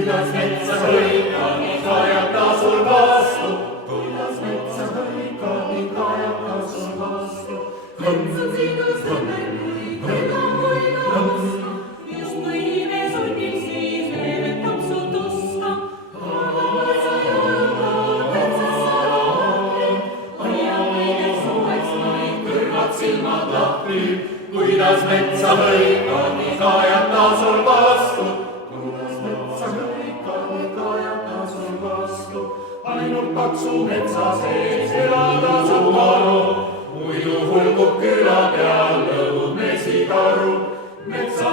kuidas metsas hõikad ning kajata sul vastu. Kuidas metsas hõikad ning kajata sul vastu. Mets on sinust õnne, kui uska. Justkui iime sunnib siis leeventab su tuska. Aga sa jalgad metsas salamatri, hoia kõigeks suveks vaid kõrvad silmad lahti, kuidas metsa hõikad ning kajata sul vastu. Kuidas metsa hõikad ning kajata sul vastu. Ainult paksu metsa sees elada saab karu, muidu hulgub küla peal lõhub mesikaru. Metsa